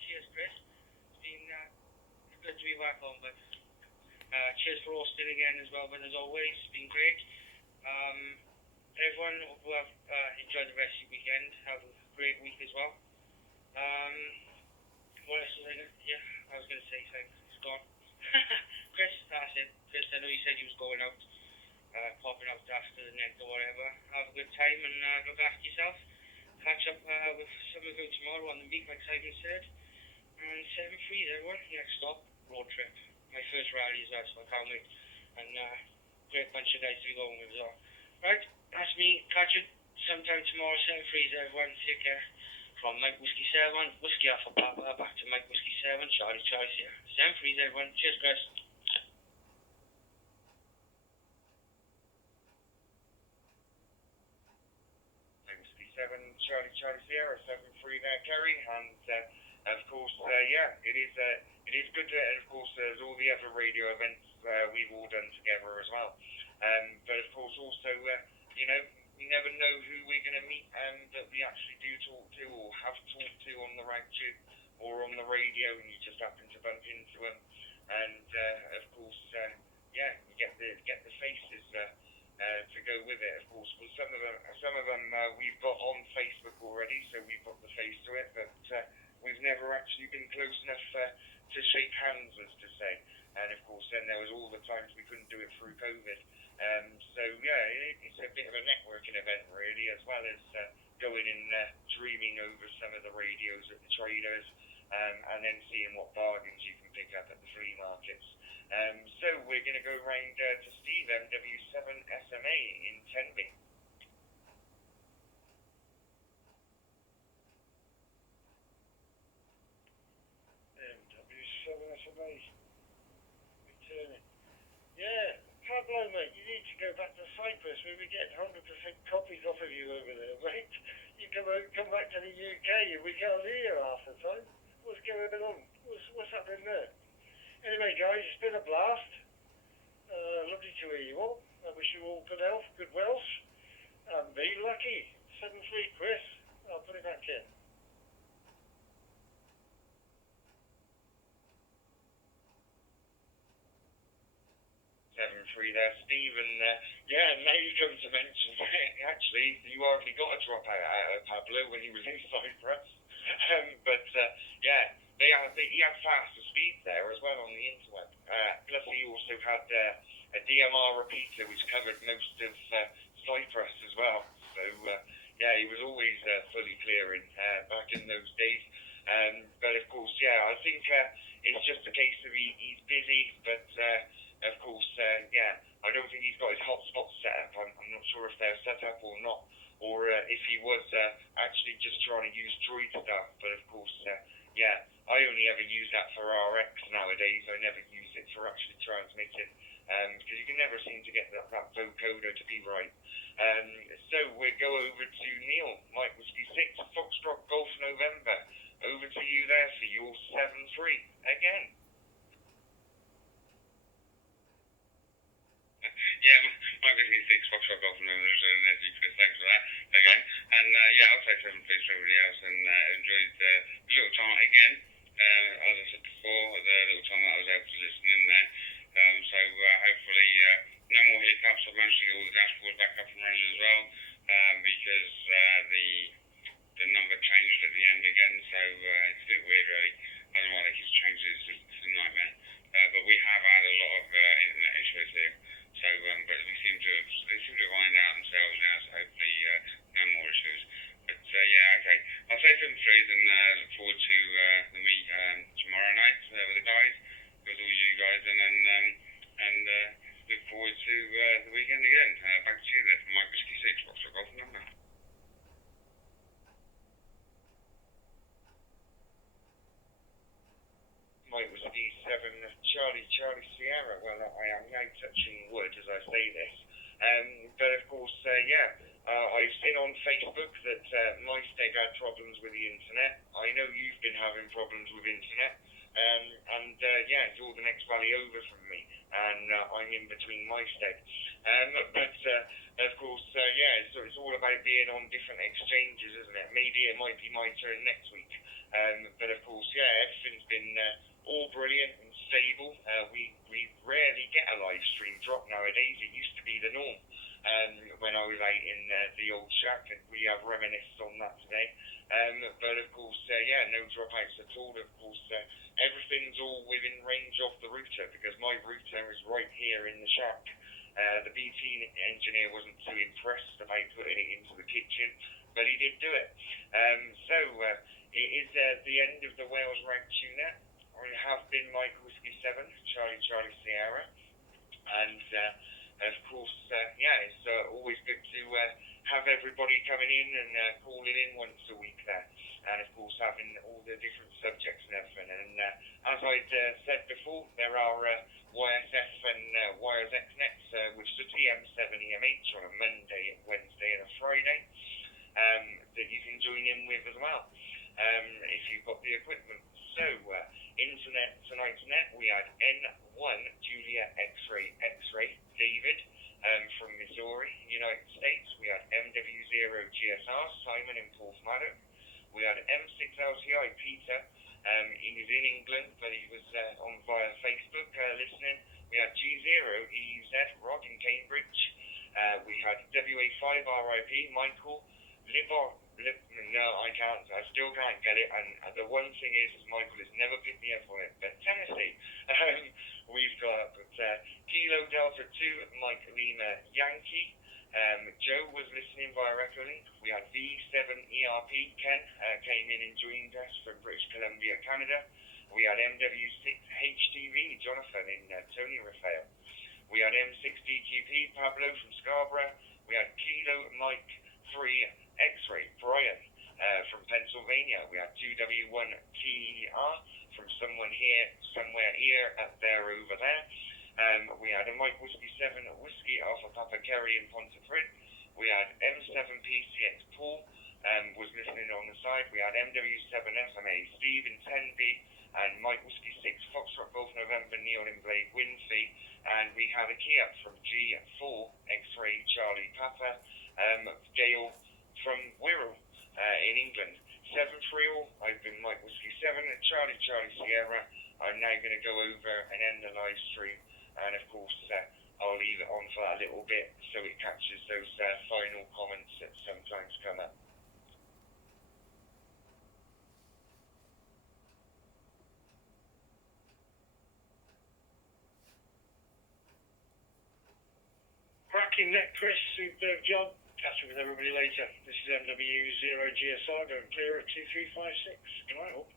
cheers, Chris. It's been good to be back on, but cheers for hosting again as well, but as always, it's been great. Everyone, hope you have enjoyed the rest of your weekend. Have a great week as well. What else was I going to... Yeah, I was going to say something. It's gone. Chris, that's it. Chris, I know you said you was going out, popping out after the net or whatever. Have a good time and look after yourself. Catch up with some of you tomorrow on the week, like Simon said. And 7-3, everyone. Next stop, road trip. My first rally as well, so I can't wait. And great bunch of guys to be going with as well. Right, that's me. Catch you sometime tomorrow, 7-3, everyone. Take care. From Mike Whiskey 7, Whiskey Alpha Papa, back to Mike Whiskey 7, Charlie here. 7-3, everyone. Cheers, Chris. Mike Whiskey 7, Charlie Sierra, 7-3 there, Kerry. And of course, yeah, it is good to, and of course, there's all the other radio events we've all done together as well. But of course, also, you know, we never know who we're going to meet that we actually do talk to or have talked to on the route or on the radio, and you just happen to bump into them. And of course, yeah, you get the faces to go with it. Of course, well, some of them we've got on Facebook already, so we've got the face to it, but we've never actually been close enough to shake hands, as to say. And of course, then there was all the times we couldn't do it through COVID. So yeah, it's a bit of a networking event really, as well as going and dreaming over some of the radios at the traders, and then seeing what bargains you can pick up at the flea markets. So we're going to go round to Steve, MW7 SMA in Tenby. MW7 SMA. Returning. Yeah. Pablo, mate, you need to go back to Cyprus. We were getting 100% copies off of you over there, mate. You come back to the UK and we can't hear you half the time. What's going on? What's happening there? Anyway, guys, it's been a blast. Lovely to hear you all. I wish you all good health, good Welsh, and be lucky. 7-3, Chris. I'll put it back in. 7-3 there, Steve, and yeah, now you come to mention, actually, you hardly got a drop out of Pablo when he was in Cyprus. But yeah, he had faster speeds there as well on the interweb. Plus he also had a DMR repeater which covered most of Cyprus as well. So yeah, he was always fully clearing back in those days. But of course, yeah, I think it's just a case of he's busy, but of course, yeah, I don't think he's got his hotspots set up. I'm not sure if they're set up or not, or if he was actually just trying to use Droid stuff. But of course, yeah, I only ever use that for RX nowadays. I never use it for actually transmitting, because you can never seem to get that vocoder to be right. So we go over to Neil, Mike Whiskey 6, Foxtrot Golf November. Over to you there for your 7-3 again. Yeah, Mike Whiskey 6, Foxtrot Golf November, thanks for that again. And yeah, I'll say 7 please for everybody else, and enjoyed the little time again. As I said before, the little time that I was able to listen in there. So hopefully no more hiccups. I've managed to get all the dashboards back up and running as well, because the number changed at the end again, so it's a bit weird really. I don't know why they keep changing, it's a nightmare. But we have had a lot of internet issues here, so but they seem to have ironed out themselves now, so hopefully no more issues. But yeah, okay. I'll say 7 threes and look forward to the meet tomorrow night with the guys, with all you guys, and then look forward to the weekend again. Back to you there from Mike Whiskey 6, Foxtrot Golf Number. Mike Whiskey 7, Charlie Sierra. Well, I am now touching wood as I say this. But of course, yeah, I've seen on Facebook that my steg had problems with the internet. I know you've been having problems with internet. And yeah, you're the next valley over from me, and I'm in between my steg. But of course, yeah, so it's all about being on different exchanges, isn't it? Maybe it might be my turn next week. But of course, yeah, everything's been all brilliant and stable. We rarely get a live stream drop nowadays. It used to be the norm when I was out in the old shack, and we have reminisced on that today. But of course, yeah, no dropouts at all. Of course, everything's all within range of the router, because my router is right here in the shack. The BT engineer wasn't too impressed about putting it into the kitchen, but he did do it. So it is the end of the Wales Rank Tuner. I have been Mike Whiskey 7, Charlie Sierra, and of course, yeah, it's always good to have everybody coming in and calling in once a week there, and of course having all the different subjects and everything. And as I'd said before, there are YSF and YSX nets with City M7 EMH on a Monday, Wednesday and a Friday that you can join in with as well if you've got the equipment. So internet tonight's net, we had N1 Julia X-Ray David from Missouri, United States. We had MW0 GSR Simon in Portsmouth. We had M6LCI Peter. He was in England, but he was on via Facebook listening. We had G0 EUZ Rod in Cambridge. We had WA5 RIP Michael. No, I can't. I still can't get it. And the one thing is Michael has never picked me up on it. But Tennessee, we've got Kilo Delta 2 Mike Lima Yankee. Joe was listening via Echolink. We had V7 ERP Ken came in and joined us from British Columbia, Canada. We had MW6 HTV Jonathan in Tony Raphael. We had M6DQP Pablo from Scarborough. We had Kilo Mike 3 X-Ray Brian from Pennsylvania. We had 2W1TR from somewhere here, up there, over there. We had a Mike Whiskey 7 Whiskey Alpha Papa Kerry in Pontefract. We had M7PCX Paul was listening on the side. We had MW7 SMA Steve in 10B, and Mike Whiskey 6 Foxtrot Golf November Neil in Blade Winfrey. And we had a key up from G4 X-Ray Charlie Papa Gail from Wirral in England. 7-3 all. I've been Mike Whiskey 7 and Charlie Sierra. I'm now going to go over and end the live stream, and of course I'll leave it on for a little bit so it captures those final comments that sometimes come up. Cracking net, Chris. Superb job. Catch up with everybody later. This is MW0 GSR going clear at 2356. Good night all.